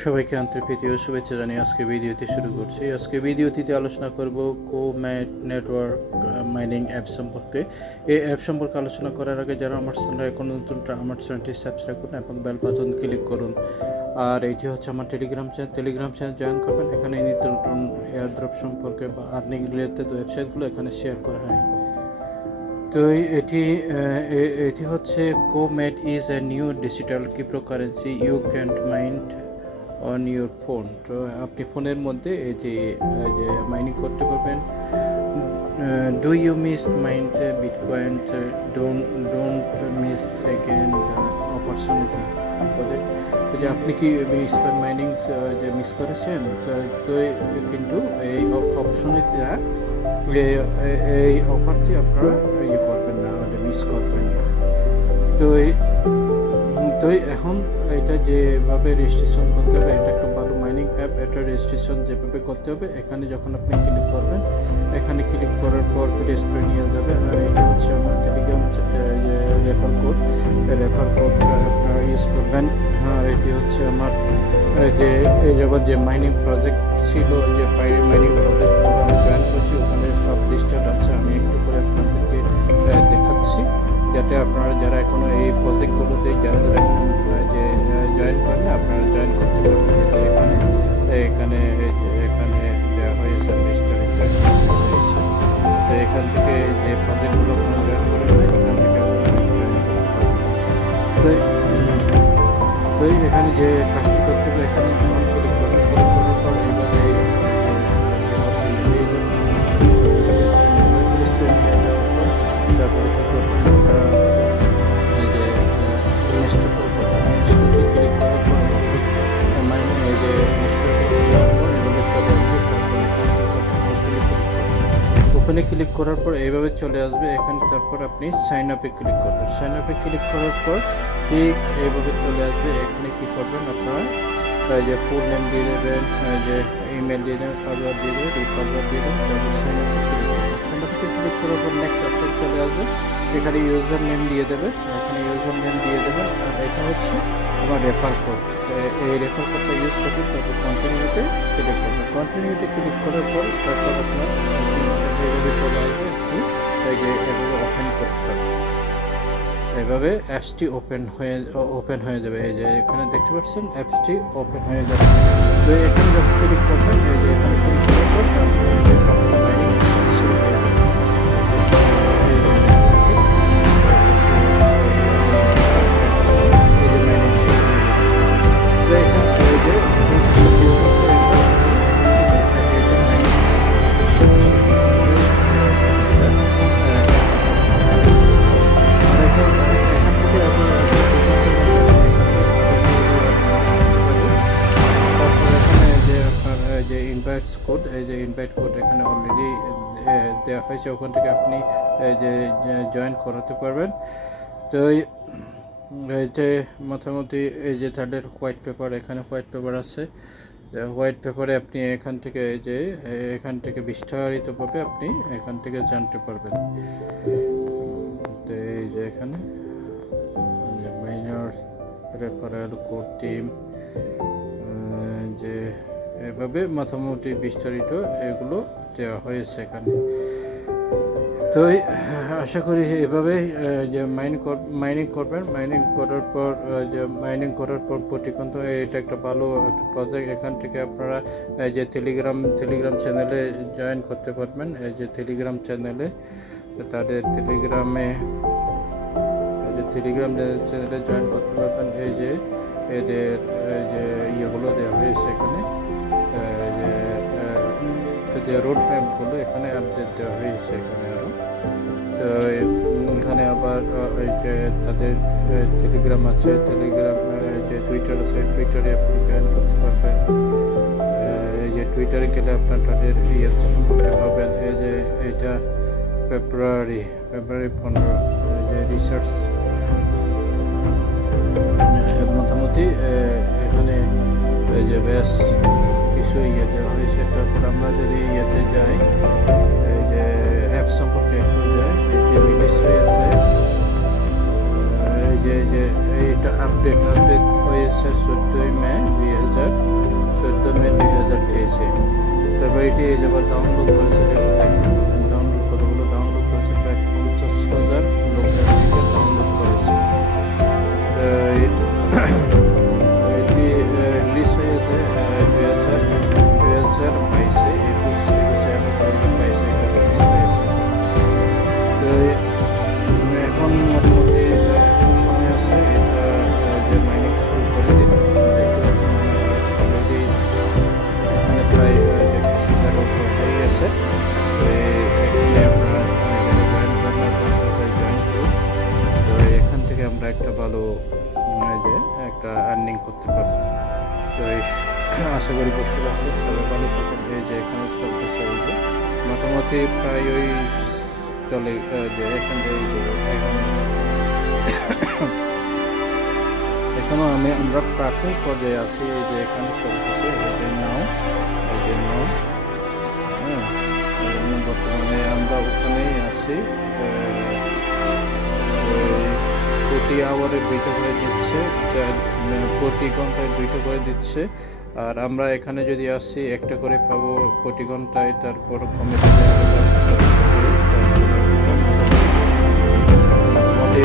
সবাইকে আন্তরিক প্রীতি ও শুভেচ্ছা জানিয়ে আজকে ভিডিওটি শুরু করছি। আজকে ভিডিওটিতে আলোচনা করব কোম্যাট নেটওয়ার্ক মাইনিং অ্যাপ সম্পর্কে। এই অ্যাপ সম্পর্কে আলোচনা করার আগে যারা আমার চ্যানেলে এখন নতুন আমার চ্যানেলটি সাবস্ক্রাইব করুন এবং বেল বাটন ক্লিক করুন। আর এটি হচ্ছে আমার টেলিগ্রাম চ্যানেল জয়েন করবেন। এখানে নিত্য নতুন এয়ারড্রপ সম্পর্কে বা আর্নিং রিলেটেড ওয়েবসাইটগুলো এখানে শেয়ার করা হয়। তো এটি হচ্ছে কোম্যাট is a new digital cryptocurrency you can mind on your phone. তো আপনি ফোনের মধ্যে এই যে মাইনিং করতে পারবেন। Do you miss mind bitcoin, don't miss again opportunity. যে আপনি কি বিটকয়েন মাইনিং যে মিস করেছেন, তো কিন্তু এই অপরচুনিটিটা এই অফারটি আপনারা ইয়ে করবেন না, মিস করবেন না। তো এখন এটা যেভাবে রেজিস্ট্রেশন করতে হবে, এটা একটা ভালো মাইনিং অ্যাপ। এটা রেজিস্ট্রেশন যেভাবে করতে হবে, এখানে যখন আপনি ক্লিক করবেন, এখানে ক্লিক করার পর প্লে স্টোরে নিয়ে যাবে। আর এটা হচ্ছে আমার টেলিগ্রাম যে রেফার কোডটা আপনারা ইউজ করবেন। আর এটি হচ্ছে আমার যে এই জগৎ যে মাইনিং প্রজেক্ট ছিল, যে মাইনিং প্রজেক্টগুলো আমি জয়েন করছি, ওখানে সব লিস্টেড আছে। আমি একটু করে আপনাদেরকে দেখাচ্ছি, যাতে আপনারা যারা এখনও এই প্রজেক্টগুলোতে যারা এখন যে জয়েন করেন, আপনারা জয়েন করতে পারবেন। যে এখানে দেওয়া হয়েছে লিস্টেড হয়েছে। তো এখান থেকে যে প্রজেক্টগুলো আপনারা জয়েন করবেন, এখান থেকে আপনারা জয়েন করতে পারবেন। তো এখানে যে কাজটি করতে হবে, এখানে ক্লিক করার পর এইভাবে তারপরে কী করবেন, এই যে ইনস্টল করবেন। ইনস্টলটি ক্লিক করার পর এই যে ইনস্টল করার পর এভাবে চলে আসবে। ওখানে ক্লিক করার পর এইভাবে চলে আসবে এখানে। তারপর আপনি সাইন আপে ক্লিক করবেন। সাইন আপে ক্লিক করার পর ঠিক এইভাবে চলে আসবে। এখানে কী করবেন, আপনারা যে ফুল নেম দিয়ে দেবেন, যে ইমেল দিয়ে দেবেন, পাসওয়ার্ড দিয়ে দেবেন, এই পাসওয়ার্ড দিয়ে দেবেন। তারপর সাইন আপে ক্লিক করবেন। সাইন আপে ক্লিক করার পর নেক্সট অপশন চলে আসবে। এখানে ইউজার নেম দিয়ে দেবেন, আর এটা হচ্ছে আমার রেফার কোড। এই রেফার কোডটা ইউজ করবেন। তারপর কন্টিনিউতে ক্লিক করবেন। কন্টিনিউতে ক্লিক করার পর তারপর আপনার চলে আসবে। এই যে এভাবে ওপেন করতে হবে। এভাবে অ্যাপসটি ওপেন হয়ে যাবে। এই যে এখানে দেখতে পাচ্ছেন অ্যাপসটি ওপেন হয়ে যাবে। তো এখানে যখন ক্লিক করবেন, এই যে এখানে ক্লিক করার পর শুরু হয়ে যাবে। ইনভাইট কোড এখানে অলরেডি দেওয়া হয়েছে, ওখান থেকে আপনি যে জয়েন করাতে পারবেন। তো এই যে মোটামুটি এই যে তাদের হোয়াইট পেপার, এখানে হোয়াইট পেপার আছে। হোয়াইট পেপারে আপনি এখান থেকে বিস্তারিতভাবে আপনি এখান থেকে জানতে পারবেন। তো এই যে এখানে মাইনর রেফারেল কোড টিম, যে এভাবে মোটামুটি বিস্তারিত এগুলো দেওয়া হয়েছে এখানে। তো আশা করি এভাবে যে মাইনিং করবেন। মাইনিং করার পর প্রতিক্ষণ এটা একটা ভালো একটা প্রজেক্ট। এখান থেকে আপনারা যে টেলিগ্রাম চ্যানেলে জয়েন করতে পারবেন। এই যে টেলিগ্রাম চ্যানেলে তাদের টেলিগ্রাম চ্যানেলে জয়েন করতে পারবেন। এই যে এদের যে ইয়েগুলো দেওয়া হয়েছে এখানে, যে রোড ম্যাপগুলো এখানে আপডেট দেওয়া হয়েছে এখানে আরও। তো এখানে আবার ওই যে তাদের টেলিগ্রাম আছে, যে টুইটার আছে, টুইটারে আপনি জয়েন করতে পারবেন। এই যে টুইটারে গেলে আপনার তাদের ইয়ে সম্পর্কে পাবেন। এই যে এইটা ফেব্রুয়ারি 15 যে রিসার্চ, মোটামুটি এখানে এই যে বেশ কিছু ইয়ে দেওয়া হয়েছে। তারপর আমরা যদি ইয়েতে যাই, এই যে অ্যাপ সম্পর্কে একটু যাই, এই যে রিলিজ হয়েছে, এই যে এইটা আপডেট হয়েছে 14 মে 2000 এটি এই যাবার ডাউনলোড করেছে, ডাউনলোড কতগুলো ডাউনলোড করেছে, প্রায় 50,000 লোকের দিকে ডাউনলোড করেছে। তো এটি রিলিজ হয়েছে 2022-এ, 21-এ, 22-এ এটা রিলিজ হয়েছে। তো এখন মোটামুটি এখন সময় আছে এটা যে মাইনিং শুরু করে দিলাম। দেখতে পাচ্ছেন অলরেডি এখানে প্রায় যে 5,000 উপর হয়ে গেছে। তো এখানে আমরা যারা জয়েন করেন আপনারা জয়েন করুন। তো এখান থেকে আমরা একটা ভালো যে একটা আর্নিং করতে পারবো। তো আশা করি বুঝতে পারছি, সবাই ভালো থাকুন। এই যে এখানে চলতেছে এই যে মোটামুটি প্রায় ওই চলে যে এখান থেকে এখনো আমরা প্রাথমিক পর্যায়ে আছি। এই যে এখানে চলতেছে এই যে নাও, হ্যাঁ, বর্তমানে আমরা ওখানেই আছি। প্রতি আওয়ারে 2টা করে দিচ্ছে, প্রতি ঘন্টায় 2টা করে দিচ্ছে। আর আমরা এখানে যদি আসি একটা করে পাবো প্রতি ঘন্টায়, তারপর কমে মোটামুটি